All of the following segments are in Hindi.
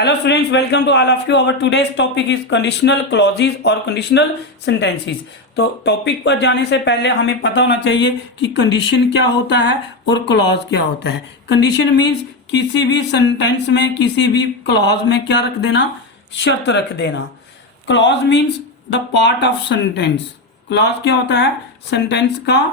Hello students, welcome to all of you. Our today's topic is conditional clauses और कंडीशनल सेंटेंसेस। तो टॉपिक पर जाने से पहले हमें पता होना चाहिए कि कंडीशन क्या होता है और क्लॉज क्या होता है। कंडीशन मीन्स किसी भी सेंटेंस में, किसी भी क्लॉज में क्या रख देना, शर्त रख देना। Clause means the part of sentence. Clause क्या होता है? सेंटेंस का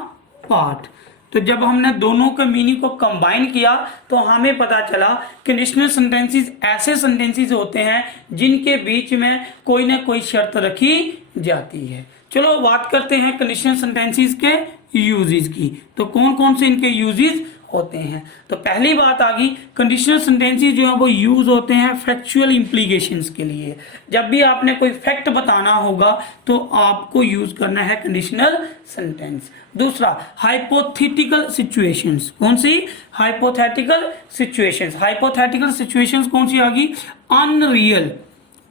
पार्ट। तो जब हमने दोनों के मीनिंग को कंबाइन किया तो हमें पता चला कंडीशनल सेंटेंसेस ऐसे सेंटेंसेस होते हैं जिनके बीच में कोई ना कोई शर्त रखी जाती है। चलो बात करते हैं कंडीशनल सेंटेंसेस के यूजेस की। तो कौन कौन से इनके यूजेस होते हैं? तो पहली बात आ गई, कंडीशनल सेंटेंसेस जो है वो यूज होते हैं फैक्चुअल इंप्लीकेशंस के लिए। जब भी आपने कोई फैक्ट बताना होगा तो आपको यूज करना है कंडीशनल सेंटेंस। दूसरा, हाइपोथेटिकल सिचुएशंस। कौन सी? Hypothetical situations. हाइपोथेटिकल सिचुएशंस कौन सी आ गई? अनरियल।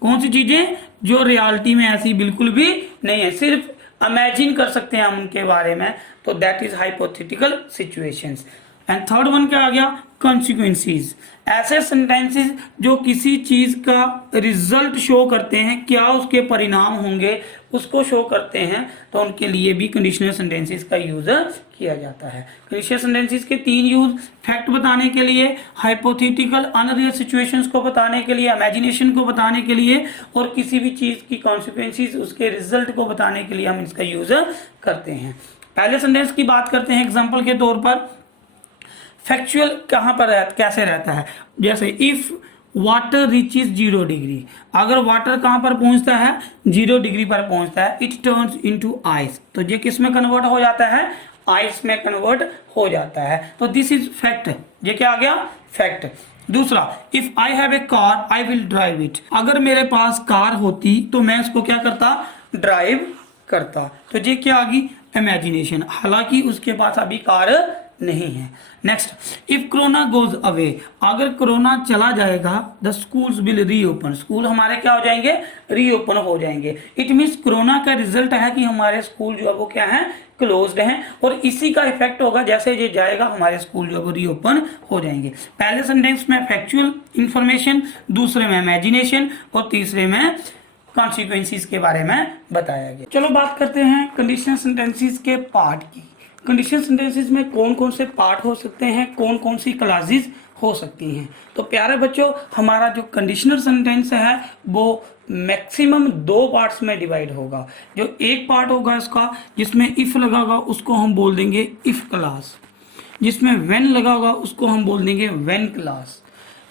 कौन सी चीजें जो रियलिटी में ऐसी बिल्कुल भी नहीं है, सिर्फ इमेजिन कर सकते हैं हम उनके बारे में, तो that is hypothetical situations. And third one क्या आ गया? कॉन्सिक्वेंसेस। ऐसे सेंटेंसेस जो किसी चीज का रिजल्ट शो करते हैं, क्या उसके परिणाम होंगे उसको शो करते हैं, तो उनके लिए भी कंडीशनल सेंटेंसेस का यूज किया जाता है। कंडीशनल सेंटेंसेस के तीन यूज, फैक्ट बताने के लिए, हाइपोथेटिकल अनरियल सिचुएशंस को बताने के लिए, इमेजिनेशन को बताने के लिए, और किसी भी चीज की कॉन्सिक्वेंसेस, उसके रिजल्ट को बताने के लिए हम इसका यूज करते हैं। पहले सेंटेंस की बात करते हैं एग्जाम्पल के तौर पर। फैक्चुअल कहाँ पर कैसे रहता है? जैसे इफ वाटर रीचेज 0 डिग्री, अगर वाटर कहाँ पर पहुंचता है? 0 डिग्री पर पहुंचता है, इट टर्न्स इनटू आइस। तो ये किस में कन्वर्ट हो जाता है? आइस में कन्वर्ट हो जाता है। तो दिस इज फैक्ट। ये क्या आ गया? फैक्ट। दूसरा, if I have A car I will drive it. अगर मेरे पास कार होती तो मैं इसको क्या करता? ड्राइव करता। तो ये क्या आ गई? इमेजिनेशन। हालांकि उसके पास अभी कार नहीं है। Next, if corona goes away, अगर कोरोना चला जाएगा the schools will reopen. School हमारे क्या हो जाएंगे? रीओपन हो जाएंगे। इट मीन्स कोरोना का रिजल्ट है कि हमारे स्कूल जो है वो क्या है? क्लोज्ड हैं, और इसी का इफेक्ट होगा जैसे ये जाएगा हमारे स्कूल जो है वो रीओपन हो जाएंगे। पहले सेंटेंस में फैक्चुअल इंफॉर्मेशन, दूसरे में इमेजिनेशन, और तीसरे में कॉन्सिक्वेंसेस के बारे में बताया गया। चलो बात करते हैं कंडीशनल सेंटेंसेस के पार्ट की। कंडीशनल सेंटेंसेस में कौन कौन से पार्ट हो सकते हैं, कौन कौन सी क्लासेस हो सकती हैं? तो प्यारे बच्चों, हमारा जो कंडीशनल सेंटेंस है वो मैक्सिमम 2 पार्ट्स में डिवाइड होगा। जो एक पार्ट होगा इसका जिसमें इफ लगा होगा उसको हम बोल देंगे इफ क्लास, जिसमें व्हेन लगा होगा उसको हम बोल देंगे व्हेन क्लास।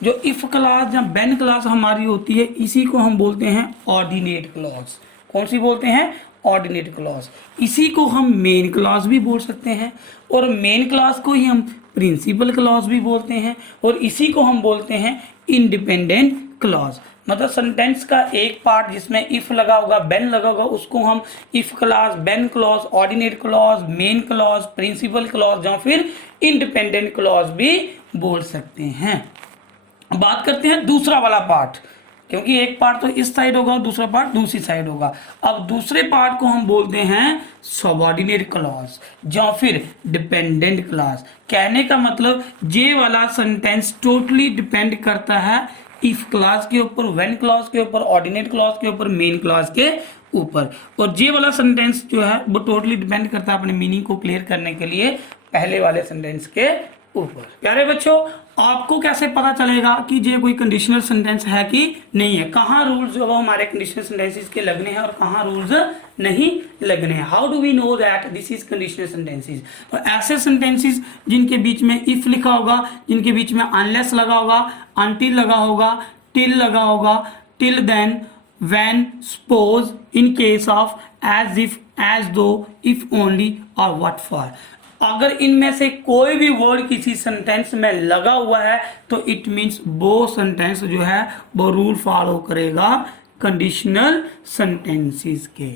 जो इफ क्लास या व्हेन क्लास हमारी होती है इसी को हम बोलते हैं ऑर्डिनेट क्लॉज। कौन सी बोलते हैं? Ordinate clause. इसी को हम मेन क्लॉज भी बोल सकते हैं, और मेन क्लॉज को ही हम प्रिंसिपल क्लॉज भी बोलते हैं, और इसी को हम बोलते हैं इंडिपेंडेंट क्लॉज। मतलब सेंटेंस का एक पार्ट जिसमें इफ लगा होगा, व्हेन लगा होगा, उसको हम if clause, when clause, ordinate clause, main clause, principal clause या फिर इंडिपेंडेंट क्लॉज भी बोल सकते हैं। बात करते हैं दूसरा वाला पार्ट, क्योंकि एक पार्ट तो इस साइड होगा और दूसरा पार्ट दूसरी साइड होगा। अब दूसरे पार्ट को हम बोलते हैं सबऑर्डिनेट क्लॉज या फिर डिपेंडेंट क्लॉज। कहने का मतलब ये वाला सेंटेंस टोटली डिपेंड करता है इफ क्लॉज के ऊपर, व्हेन क्लॉज के ऊपर, ऑर्डिनेट क्लॉज के ऊपर, मेन क्लॉज के ऊपर। और ये वाला सेंटेंस जो है वो टोटली डिपेंड करता है अपने मीनिंग को क्लियर करने के लिए पहले वाले सेंटेंस के ऊपर। प्यारे बच्चों, आपको कैसे पता चलेगा कि ये कोई कंडीशनल सेंटेंस है कि नहीं है? कहाँ रूल्स जो है हमारे कंडीशनल सेंटेंसेस के लगने हैं और कहाँ रूल्स नहीं लगने हैं? How do we know that this is conditional sentences? तो ऐसे सेंटेंसेस जिनके बीच में इफ लिखा होगा, जिनके बीच में अनलेस लगा होगा, अनटिल लगा होगा, टिल लगा होगा, till then, when, suppose, in case of, as if, as though, if only और व्हाट फॉर। अगर इनमें से कोई भी वर्ड किसी सेंटेंस में लगा हुआ है तो इट मीन्स वो सेंटेंस जो है वो रूल फॉलो करेगा कंडीशनल सेंटेंसेस के।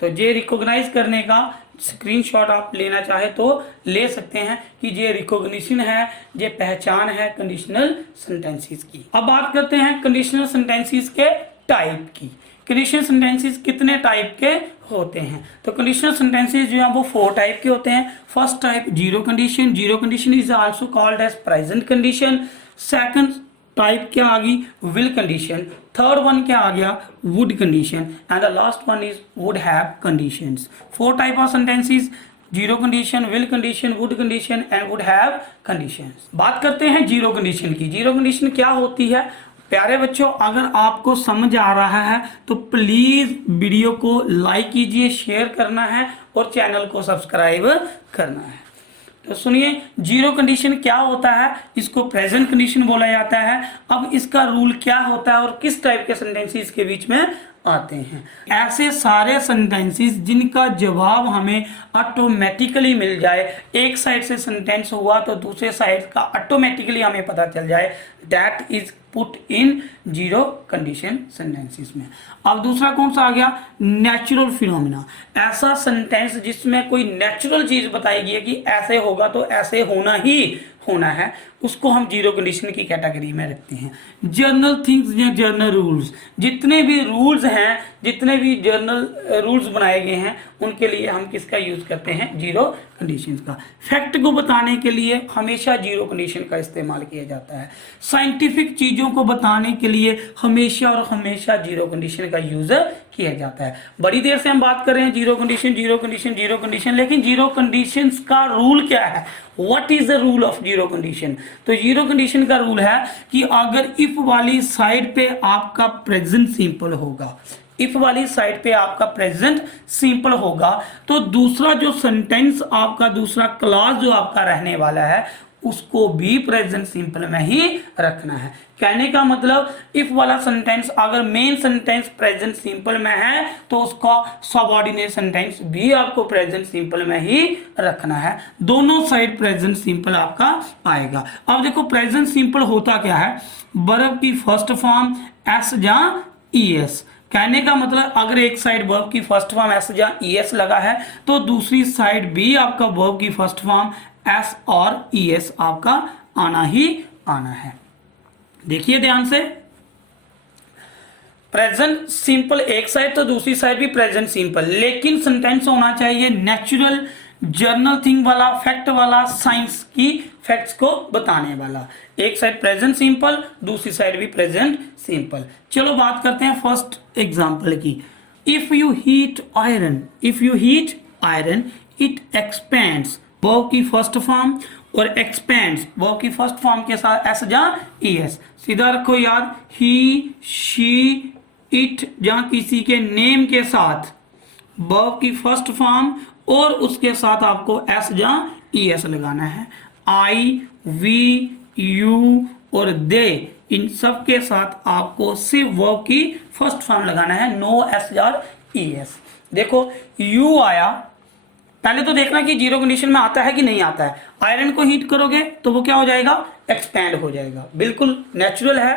तो ये रिकॉग्नाइज करने का स्क्रीनशॉट आप लेना चाहे तो ले सकते हैं कि ये रिकॉग्निशन है, ये पहचान है कंडीशनल सेंटेंसेस की। अब बात करते हैं कंडीशनल सेंटेंसेस के टाइप की। कंडीशनल सेंटेंसेस कितने टाइप के होते हैं? तो कंडीशनल सेंटेंसेस जो है वो 4 टाइप के होते हैं। First type zero condition. Zero condition is also called as present condition. Second type क्या आ गई, विल कंडीशन। थर्ड वन क्या आ गया, would condition. And the last one is would have conditions. 4 type of sentences, zero condition, will condition, would condition and would have conditions. बात करते हैं जीरो कंडीशन की। जीरो कंडीशन क्या होती है प्यारे बच्चों, अगर आपको समझ आ रहा है तो प्लीज वीडियो को लाइक कीजिए, शेयर करना है और चैनल को सब्सक्राइब करना है। तो सुनिए, जीरो कंडीशन क्या होता है, इसको प्रेजेंट कंडीशन बोला जाता है। अब इसका रूल क्या होता है और किस टाइप के सेंटेंसेस के बीच में आते हैं। ऐसे सारे सेंटेंसेस जिनका जवाब हमें ऑटोमेटिकली मिल जाए, एक साइड से सेंटेंस हुआ तो दूसरे साइड का ऑटोमेटिकली हमें पता चल जाए, that is put in zero condition sentences में। अब दूसरा कौन सा आ गया, नेचुरल फिनोमिना। ऐसा सेंटेंस जिसमें कोई नेचुरल चीज बताई गई है कि ऐसे होगा तो ऐसे होना ही होना है, उसको हम जीरो कंडीशन की कैटेगरी में रखते हैं। जर्नल थिंग्स या जर्नल रूल्स, जितने भी रूल्स हैं, जितने भी जर्नल रूल्स बनाए गए हैं, उनके लिए हम किसका यूज करते हैं, जीरो कंडीशन का। फैक्ट को बताने के लिए हमेशा जीरो कंडीशन का इस्तेमाल किया जाता है। साइंटिफिक चीजों को बताने के लिए हमेशा और हमेशा जीरो कंडीशन का यूज किया जाता है। बड़ी देर से हम बात कर रहे हैं zero condition, zero condition, zero condition, लेकिन जीरो कंडीशन का रूल क्या है, what is the rule of zero condition. तो जीरो कंडीशन का रूल है कि अगर इफ वाली साइड पे आपका प्रेजेंट सिंपल होगा, इफ वाली साइड पे आपका प्रेजेंट सिंपल होगा, तो दूसरा जो सेंटेंस आपका, दूसरा क्लॉज जो आपका रहने वाला है, उसको भी प्रेजेंट सिंपल में ही रखना है। कहने का मतलब, इफ वाला सेंटेंस अगर मेन सेंटेंस प्रेजेंट सिंपल में है तो उसका सबऑर्डिनेट सेंटेंस भी आपको प्रेजेंट सिंपल में ही रखना है। दोनों साइड प्रेजेंट सिंपल आपका आएगा। अब देखो प्रेजेंट सिंपल होता क्या है, वर्ब की फर्स्ट फॉर्म एस या ईएस। कहने का मतलब अगर एक साइड वर्ब की फर्स्ट फॉर्म एस या ईएस लगा है तो दूसरी साइड भी आपका वर्ब की फर्स्ट फॉर्म एस और ईएस आपका आना ही आना है। देखिए ध्यान से, प्रेजेंट सिंपल एक साइड तो दूसरी साइड भी प्रेजेंट सिंपल, लेकिन सेंटेंस होना चाहिए नेचुरल, जर्नल थिंग वाला, फैक्ट वाला, साइंस की फैक्ट्स को बताने वाला। एक साइड प्रेजेंट सिंपल, दूसरी साइड भी प्रेजेंट सिंपल। चलो बात करते हैं फर्स्ट एग्जांपल की। If you heat iron, if you heat iron it expends, verb की फर्स्ट फॉर्म और एक्सपेंड्स वर्ब की फर्स्ट फॉर्म के साथ एस या ईएस। सीधा रखो याद, ही, शी, इट या किसी के नेम के साथ वर्ब की फर्स्ट फॉर्म और उसके साथ आपको एस या ईएस लगाना है। आई, वी, यू और दे, इन सब के साथ आपको सिर्फ वर्ब की फर्स्ट फॉर्म लगाना है, नो एस या ईएस। देखो यू आया, पहले तो देखना कि जीरो कंडीशन में आता है कि नहीं आता है। आयरन को हीट करोगे तो वो क्या हो जाएगा, एक्सपैंड हो जाएगा, बिल्कुल नेचुरल है,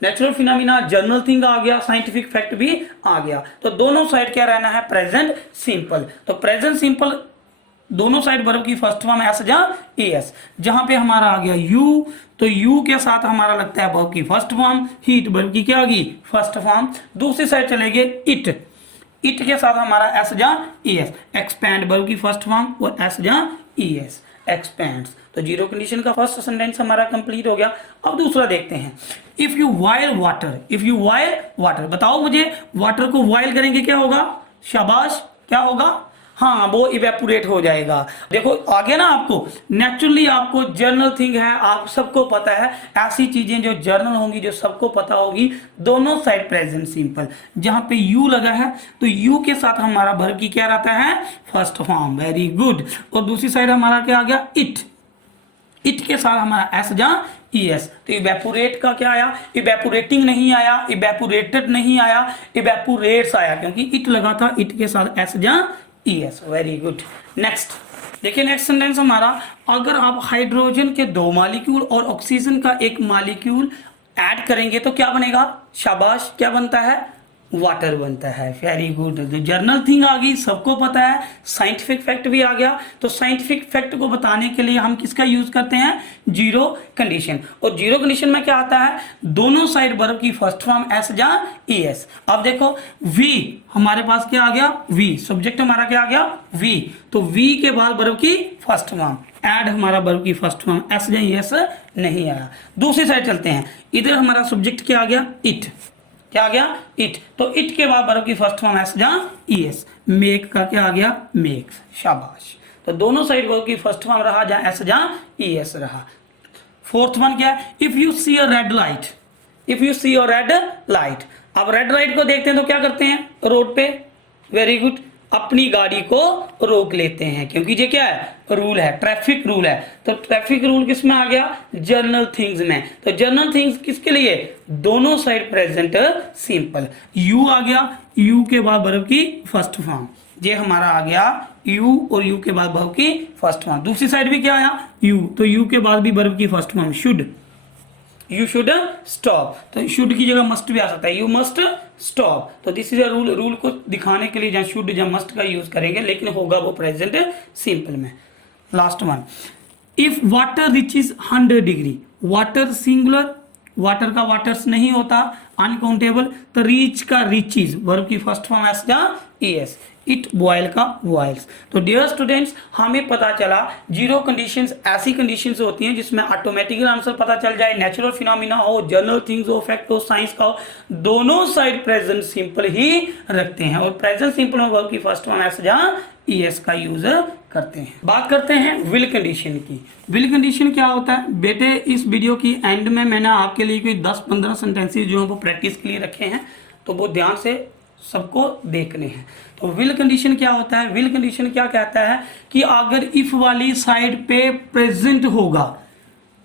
नेचुरल फिनोमिना, जर्नल थिंग आ गया, साइंटिफिक फैक्ट भी आ गया। तो दोनों साइड क्या रहना है, प्रेजेंट सिंपल। तो प्रेजेंट सिंपल दोनों साइड वर्ब की फर्स्ट फॉर्म एस या एस। जहां पे हमारा आ गया यू, तो यू के साथ हमारा लगता है वर्ब की फर्स्ट फॉर्म, हीट वर्ब की क्या होगी, फर्स्ट फॉर्म। दूसरी साइड चलेंगे इट, इट के साथ हमारा एस या ईएस। एक्सपैंड वर्ब की फर्स्ट फॉर्म और एस या ईएस, एक्सपैंड्स। तो जीरो कंडीशन का फर्स्ट सेंटेंस हमारा कंप्लीट हो गया। अब दूसरा देखते हैं, if you boil water, if you boil water, बताओ मुझे वाटर को बॉयल करेंगे क्या होगा, शाबाश, क्या होगा, हाँ वो इवेपोरेट हो जाएगा। देखो आगे ना आपको नेचुरली आपको जर्नल थिंग है, आप सबको पता है, ऐसी चीजें जो जर्नल होंगी जो सबको पता होगी, दोनों साइड प्रेजेंट सिंपल। जहां पे यू लगा है तो यू के साथ हमारा वर्ब की क्या रहता है, फर्स्ट फॉर्म, वेरी गुड। और दूसरी साइड हमारा क्या आ गया, इट, इट के साथ हमारा एस या ईएस। तो इवेपोरेट का क्या आया, इवेपोरेटिंग नहीं आया, इवेपोरेटेड नहीं आया, इवेपोरेट्स आया, क्योंकि इट लगा था, इट के साथ एस या ईएस, वेरी गुड। नेक्स्ट देखिए, नेक्स्ट सेंटेंस हमारा, अगर आप हाइड्रोजन के 2 मॉलिक्यूल और ऑक्सीजन का 1 मॉलिक्यूल ऐड करेंगे तो क्या बनेगा, शाबाश, क्या बनता है, वाटर बनता है। Very good. जो जर्नल थिंग आ गई सबको पता है, साइंटिफिक फैक्ट भी आ गया। तो साइंटिफिक फैक्ट को बताने के लिए हम किसका यूज करते हैं? Zero condition. और जीरो कंडीशन में क्या आता है? दोनों साइड वर्ब की फर्स्ट फॉर्म एस या ईएस। अब देखो वी हमारे पास क्या आ गया? वी। सब्जेक्ट हमारा क्या आ गया? वी। तो वी के बाद वर्ब की फर्स्ट फॉर्म, एड हमारा वर्ब की फर्स्ट फॉर्म एस या ईएस नहीं आया। दूसरी साइड चलते हैं। इधर हमारा सब्जेक्ट क्या आ गया? इट। क्या आ गया? इट। तो इट के बाद वर्ब की फर्स्ट फॉर्म एस या ईएस। मेक का क्या आ गया? मेक्स। शाबाश। तो दोनों साइड वर्ब की फर्स्ट फॉर्म रहा या एस या ईएस रहा। फोर्थ वन क्या है? If you see a red light. If you see a red light. अब रेड लाइट को देखते हैं तो क्या करते हैं? रोड पे, वेरी गुड, अपनी गाड़ी को रोक लेते हैं, क्योंकि ये क्या है? रूल है, ट्रैफिक रूल है। तो ट्रैफिक रूल किस में आ गया? जर्नल थिंग्स में। तो जर्नल थिंग्स किसके लिए? दोनों साइड प्रेजेंट सिंपल। यू आ गया, यू के बाद वर्ब की फर्स्ट फॉर्म, ये हमारा आ गया यू, और यू के बाद वर्ब की फर्स्ट फॉर्म। दूसरी साइड भी क्या आया? यू। तो यू के बाद भी वर्ब की first form should. You should stop. तो शुड की जगह मस्ट भी आ सकता है, यू मस्ट स्टॉप। तो this is a rule. Rule को दिखाने के लिए जहां शुड या मस्ट का यूज करेंगे, लेकिन होगा वो प्रेजेंट सिंपल में। Last one, if water reaches 100 degree. Water singular, water का वाटर्स नहीं होता, अनकाउंटेबल। तो रीच का रीचेज वर्ब की फर्स्ट फॉर्म एस या ईएस। इट बॉयल का बॉयल्स। तो डियर स्टूडेंट्स, हमें पता चला जीरो कंडीशंस ऐसी कंडीशंस होती हैं जिसमें ऑटोमेटिकल आंसर पता चल जाए, नेचुरल फिनोमिना हो, जर्नल थिंग्स हो, फैक्ट हो, साइंस का हो, दोनों साइड प्रेजेंट सिंपल ही रखते हैं। और प्रेजेंट सिंपल में वर्ब की फर्स्ट फॉर्म एस या ईएस का यूज करते हैं। बात करते हैं विल कंडीशन की। विल कंडीशन क्या होता है? बेटे इस वीडियो की एंड में मैंने आपके लिए कोई 10-15 सेंटेंसेस जो है वो प्रैक्टिस के लिए रखे हैं, तो वो ध्यान से सबको देखने हैं। तो विल कंडीशन क्या होता है? विल कंडीशन क्या कहता है कि अगर इफ वाली साइड पे प्रेजेंट होगा,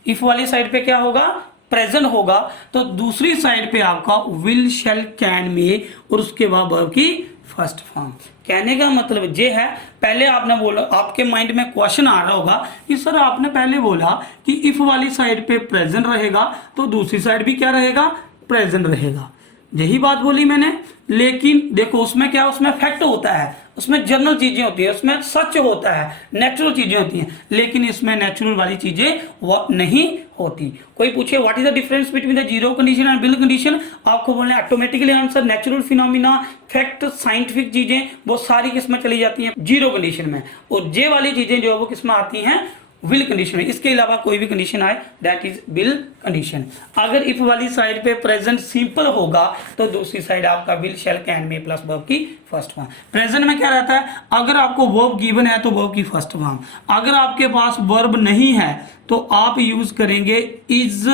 इफ वाली साइड पे क्या होगा? प्रेजेंट होगा, तो दूसरी साइड पे आपका विल, शैल, कैन में, और उसके बाद वर्ब की फर्स्ट फॉर्म। कहने का मतलब ये है, पहले आपने बोला, आपके माइंड में क्वेश्चन आ रहा होगा कि सर आपने पहले बोला कि इफ वाली साइड पे प्रेजेंट रहेगा तो दूसरी साइड भी क्या रहेगा? प्रेजेंट रहेगा। यही बात बोली मैंने, लेकिन देखो उसमें क्या, उसमें फैक्ट होता है, उसमें जनरल चीजें होती है, उसमें सच होता है, नेचुरल चीजें होती हैं, लेकिन इसमें नेचुरल वाली चीजें वो नहीं होती। कोई पूछे what is the difference between the zero condition and will condition, आपको बोलना automatically answer, natural phenomena, fact, scientific चीजें, वो सारी किसमें चली जाती हैं? जीरो कंडीशन में। और जे वाली चीजें जो है वो किसमें आती हैं? विल कंडीशन में। इसके अलावा कोई भी कंडीशन आए दैट इज विल कंडीशन। अगर इफ वाली साइड पे प्रेजेंट सिंपल होगा तो दूसरी साइड आपका will, shall, can, may plus verb की फर्स्ट फॉर्म। प्रेजेंट में क्या रहता है? अगर आपको वर्ब गिवन है तो वर्ब की फर्स्ट फॉर्म। अगर आपके पास वर्ब नहीं है तो आप यूज करेंगे इज,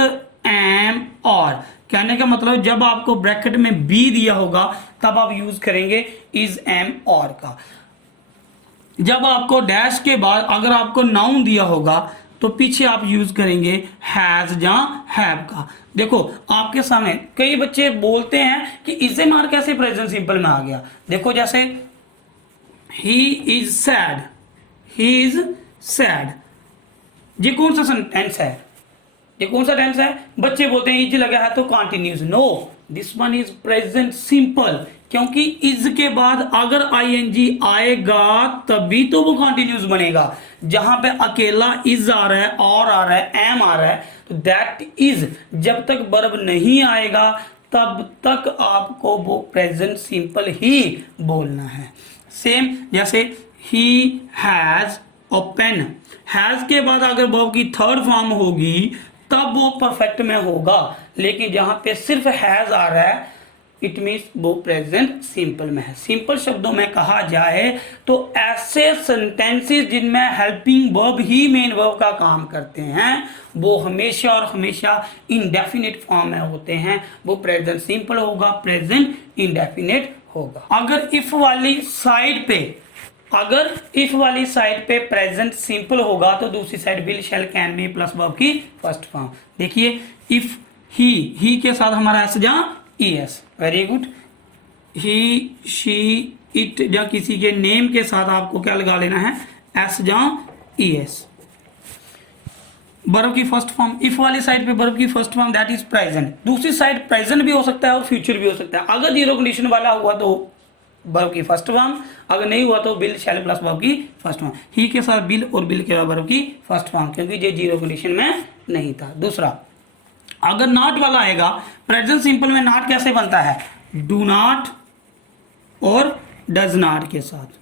एम, और। कहने का मतलब जब आपको ब्रैकेट में बी दिया होगा तब आप यूज करेंगे इज, एम, और का। जब आपको डैश के बाद अगर आपको नाउन दिया होगा तो पीछे आप यूज करेंगे हैज या हैव का। देखो आपके सामने कई बच्चे बोलते हैं कि इसे मार कैसे प्रेजेंट सिंपल में आ गया। देखो जैसे he is sad, he is sad, ये कौन सा टेंस है? ये कौन सा टेंस है? बच्चे बोलते हैं इज लगा है तो continuous. No, this one is present simple, क्योंकि इज के बाद अगर आईएनजी आएगा तभी तो वो कंटिन्यूस बनेगा। जहां पे अकेला इज आ रहा है, और आ रहा है, एम आ रहा है, तो दैट इज जब तक वर्ब नहीं आएगा तब तक आपको वो प्रेजेंट सिंपल ही बोलना है। सेम जैसे ही हैज ओपन, हैज के बाद अगर वर्ब की थर्ड फॉर्म होगी तब वो परफेक्ट में होगा, लेकिन जहां पे सिर्फ हैज आ रहा है इट मीन्स वो प्रेजेंट सिंपल में है। सिंपल शब्दों में कहा जाए तो ऐसे सेंटेंसेस जिनमें हेल्पिंग वर्ब ही मेन वर्ब का काम करते हैं वो हमेशा और हमेशा इंडेफिनिट फॉर्म में होते हैं। वो प्रेजेंट सिंपल होगा, प्रेजेंट इंडेफिनिट होगा। अगर इफ वाली साइड पे प्रेजेंट सिंपल होगा तो दूसरी side will, shall, can, be plus verb की फर्स्ट फॉर्म। देखिए इफ ही के साथ हमारा एस या ES, very good. He, she, it या किसी के नेम के साथ आपको क्या लगा लेना है? एस या ईएस। वर्ब की फर्स्ट फॉर्म, इफ वाली साइड पे वर्ब की first form that is present, दूसरी साइड प्रेजेंट भी हो सकता है और फ्यूचर भी हो सकता है। अगर जीरो कंडीशन वाला हुआ तो वर्ब की फर्स्ट फॉर्म, अगर नहीं हुआ तो विल शैल प्लस वर्ब की फर्स्ट फॉर्म। ही के साथ विल और विल के बाद वर्ब की फर्स्ट फॉर्म, क्योंकि ये जीरो कंडीशन में नहीं था। दूसरा, अगर नॉट वाला आएगा, प्रेजेंट सिंपल में नॉट कैसे बनता है, डू नॉट और डज नॉट के साथ,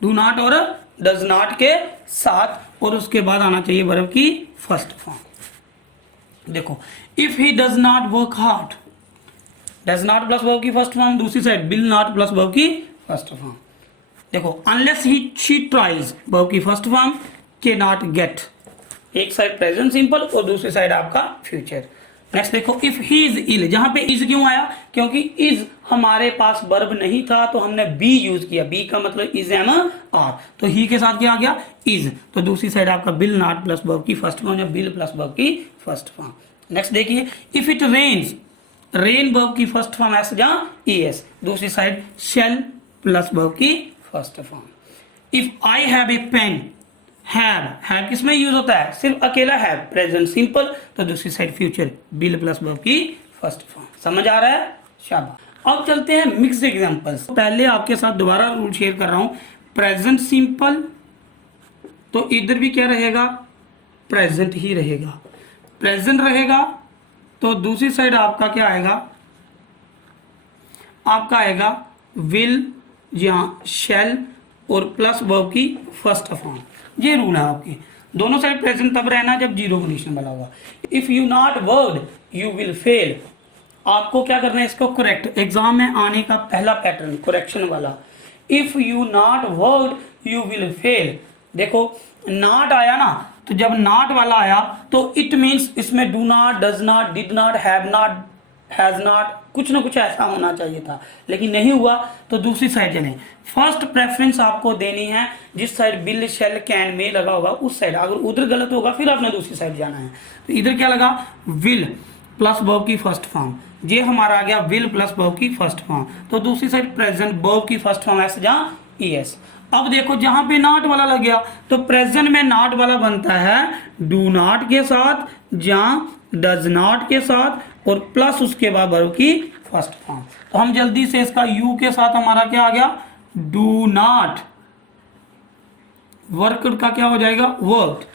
डू नॉट और डज नॉट के साथ, और उसके बाद आना चाहिए वर्ब की फर्स्ट फॉर्म। देखो, if he does not work hard, does not plus verb की फर्स्ट फॉर्म, दूसरी side will not plus verb की फर्स्ट फॉर्म। देखो, unless he she tries, verb की फर्स्ट फॉर्म, के नॉट गेट, एक साइड प्रेजेंट सिंपल और दूसरी साइड आपका फ्यूचर। नेक्स्ट देखो, इफ ही इज इल, जहां पे इज क्यों आया, क्योंकि इज हमारे पास वर्ब नहीं था तो हमने बी यूज किया, बी का मतलब इज एम आर, तो ही के साथ क्या आ गया, इज, तो दूसरी साइड आपका विल नॉट प्लस वर्ब की फर्स्ट फॉर्म या विल प्लस वर्ब की फर्स्ट फॉर्म। नेक्स्ट देखिए, if it rains, rain verb की फर्स्ट फॉर्म एस या ई एस, दूसरी साइड शेल प्लस वर्ब की first form. If I have a pen, have किसमें यूज होता है, सिर्फ अकेला हैव, प्रेजेंट सिंपल, तो दूसरी side future will plus verb की फर्स्ट फॉर्म। समझ आ रहा है, शाबाश। अब चलते हैं मिक्स्ड एग्जांपल्स। पहले आपके साथ दोबारा रूल शेयर कर रहा हूं, प्रेजेंट सिंपल तो इधर भी क्या रहेगा, प्रेजेंट ही रहेगा, प्रेजेंट रहेगा तो दूसरी साइड आपका क्या आएगा, आपका आएगा विल या शैल और प्लस वर्ब की फर्स्ट फॉर्म। ये रूल है आपके, दोनों साइड प्रेजेंट तब रहना जब जीरो कंडीशन वाला होगा। If you not word you will fail, आपको क्या करना है, इसको करेक्ट, एग्जाम में आने का पहला पैटर्न करेक्शन वाला। If you not word you will fail, देखो नॉट आया ना, तो जब नॉट वाला आया तो इट मीन्स इसमें do not, does not, did not, have not, has not, कुछ ना कुछ ऐसा होना चाहिए था, लेकिन नहीं हुआ तो दूसरी साइड चलें। फर्स्ट प्रेफरेंस आपको देनी है जिस साइड विल शैल कैन में लगा होगा उस साइड, अगर उधर गलत होगा फिर आपने दूसरी साइड जाना है। तो इधर क्या लगा, विल प्लस वर्ब की फर्स्ट फॉर्म, ये हमारा आ गया विल प्लस वर्ब की फर्स्ट फॉर्म, तो दूसरी साइड प्रेजेंट वर्ब की फर्स्ट फॉर्म एस या ई एस। अब देखो जहां पे नॉट वाला लग गया तो प्रेजेंट में नॉट वाला बनता है डू नॉट के साथ या डज नॉट के साथ और प्लस उसके बाद वर्ब की फर्स्ट फॉर्म। तो हम जल्दी से इसका यू के साथ हमारा क्या आ गया, डू नॉट, वर्क का क्या हो जाएगा, work.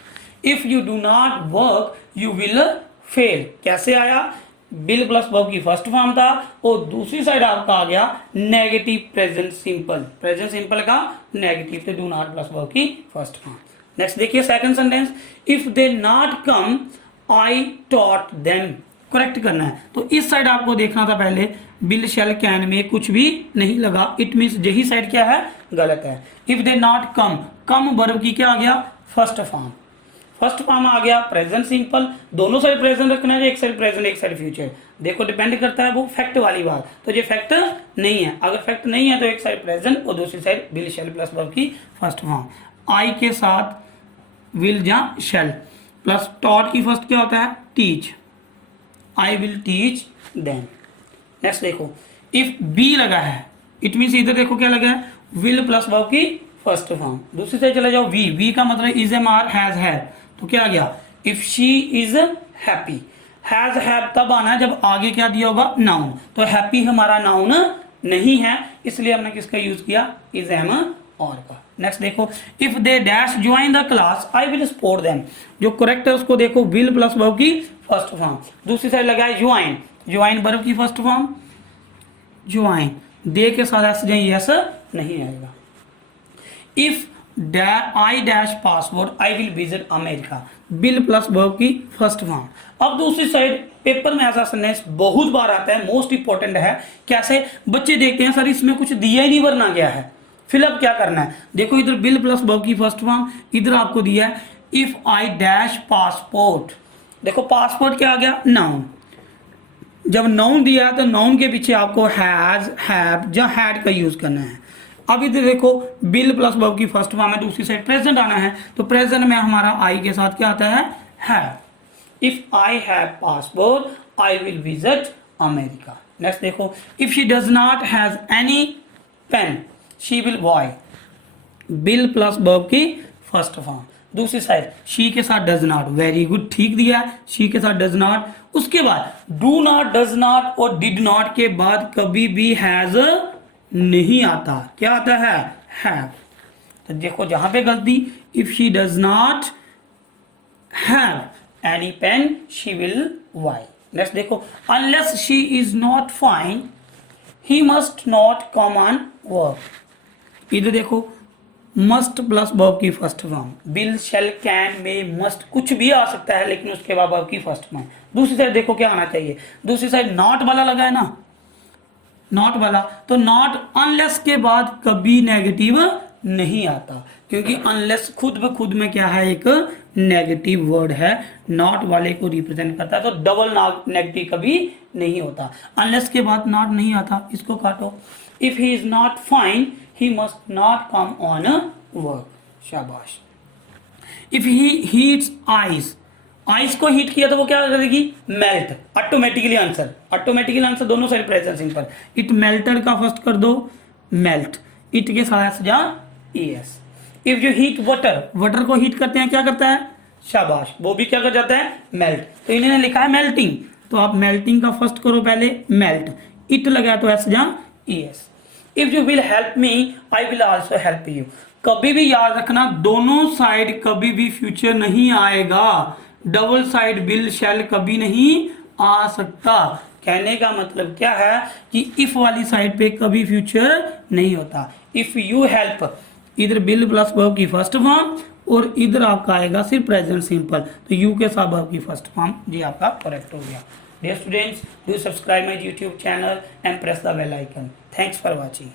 If you do not work you will fail, कैसे आया, विल प्लस वर्ब की फर्स्ट फॉर्म था और दूसरी साइड आपका आ गया negative present simple, present simple का नेगेटिव, तो डू नॉट प्लस वर्ब की फर्स्ट फॉर्म। नेक्स्ट देखिए second sentence, if they not come I taught them, correct करना है। तो इस साइड आपको देखना था पहले, विल शैल कैन में कुछ भी नहीं लगा, इट मीन्स यही साइड क्या है, गलत है। If they not come, come verb की क्या आ गया, फर्स्ट फॉर्म, फर्स्ट फॉर्म आ गया प्रेजेंट सिंपल, दोनों साइड प्रेजेंट रखना है, एक साइड प्रेजेंट एक साइड फ्यूचर। देखो डिपेंड करता है वो फैक्ट वाली बात, तो ये फैक्ट नहीं है, अगर फैक्ट नहीं है तो एक साइड प्रेजेंट और दूसरी side will shell plus verb की फर्स्ट फॉर्म। आई के साथ विल या शैल प्लस टॉट की फर्स्ट क्या होता है, teach, I will teach them. Next देखो, इफ बी लगा है इट मीन्स इधर देखो क्या लगा है, विल प्लस वर्ब की फर्स्ट फॉर्म, दूसरी साइड चले जाओ वी, वी का मतलब इज एम आर हैज है, तो क्या आ गया, if she is happy, has have तब आना है जब आगे क्या दिया होगा, नाउन, तो हैप्पी हमारा नाउन नहीं है इसलिए हमने किसका यूज किया, इज एम और का। नेक्स्ट देखो, if they dash join the class I will support them, जो करेक्ट है उसको देखो, विल प्लस वर्ब की फर्स्ट फॉर्म, दूसरी साइड लगा है ज्वाइन, ज्वाइन वर्ब की फर्स्ट फॉर्म, ज्वाइन, दे के साथ एस जाए यस नहीं आएगा। If I dash passport I will visit America, will plus verb की फर्स्ट फॉर्म। अब दूसरी साइड पेपर में ऐसा सेंटेंस बहुत बार आता है, मोस्ट इंपॉर्टेंट है, कैसे बच्चे देखते हैं सर इसमें कुछ दिया ही नहीं भरना गया है, फिलअप क्या करना है, देखो इधर विल प्लस वर्ब की फर्स्ट फॉर्म, इधर आपको दिया है इफ आई डैश पासपोर्ट, देखो पासपोर्ट क्या आ गया, नाउन, जब नाउन दिया है तो नाउन के पीछे आपको हैज, हैव या हैड का यूज करना है। अब इधर देखो विल प्लस वर्ब की फर्स्ट फॉर्म है, दूसरी साइड प्रेजेंट आना है, तो प्रेजेंट में हमारा आई के साथ क्या आता है, have. If I have passport I will visit America. Next देखो, if she does not has any pen she will buy, will plus verb की फर्स्ट फॉर्म, दूसरी साइड शी के साथ डज नॉट, वेरी गुड, ठीक दिया है, शी के साथ डज नॉट। उसके बाद डू नॉट, डज नॉट और डिड नॉट के बाद कभी भी हैज नहीं आता, क्या आता है, हैव। तो देखो जहां पे गलती, if she does not have any pen she will why. Next देखो, unless she is not fine he must not come on work. इधर देखो मस्ट प्लस वर्ब की first form, will, shall, can, may, must, कुछ भी आ सकता है लेकिन उसके बाद वर्ब की फर्स्ट फॉर्म। दूसरी साइड देखो क्या आना चाहिए, दूसरी साइड नॉट वाला लगा है ना, नॉट वाला, तो नॉट अनलेस के बाद कभी नेगेटिव नहीं आता, क्योंकि अनलेस खुद ब खुद में क्या है, एक नेगेटिव वर्ड है, नॉट वाले को रिप्रेजेंट करता है, तो डबल नेगेटिव कभी नहीं होता। अनलेस के बाद नॉट नहीं आता, इसको काटो। If he is not fine he must not come on work, शाबाश। If he heats ice, ice को हीट किया तो वो क्या करेगी, melt, automatically answer, automatically answer दोनों side present simple. It melted का फर्स्ट कर दो मेल्ट, इट के साथ जा s. If you heat water, water को हीट करते हैं क्या करता है, शाबाश, वो भी क्या कर जाता है, मेल्ट। तो इन्होंने लिखा है मेल्टिंग, तो आप मेल्टिंग का फर्स्ट करो पहले मेल्ट, इट लगा तो एस जा s. If you will help me I will also help you. कभी भी याद रखना दोनों साइड कभी भी फ्यूचर नहीं आएगा, डबल साइड विल शैल कभी नहीं आ सकता। कहने का मतलब क्या है कि इफ वाली साइड पे कभी फ्यूचर नहीं होता। इफ यू हेल्प, इधर विल प्लस वर्ब की फर्स्ट फॉर्म और इधर आपका आएगा सिर्फ प्रेजेंट सिंपल, तो यू के साथ वर्ब की फर्स्ट फॉर्म, जी आपका करेक्ट हो गया। Dear students, do subscribe my YouTube channel and press the bell icon. Thanks for watching.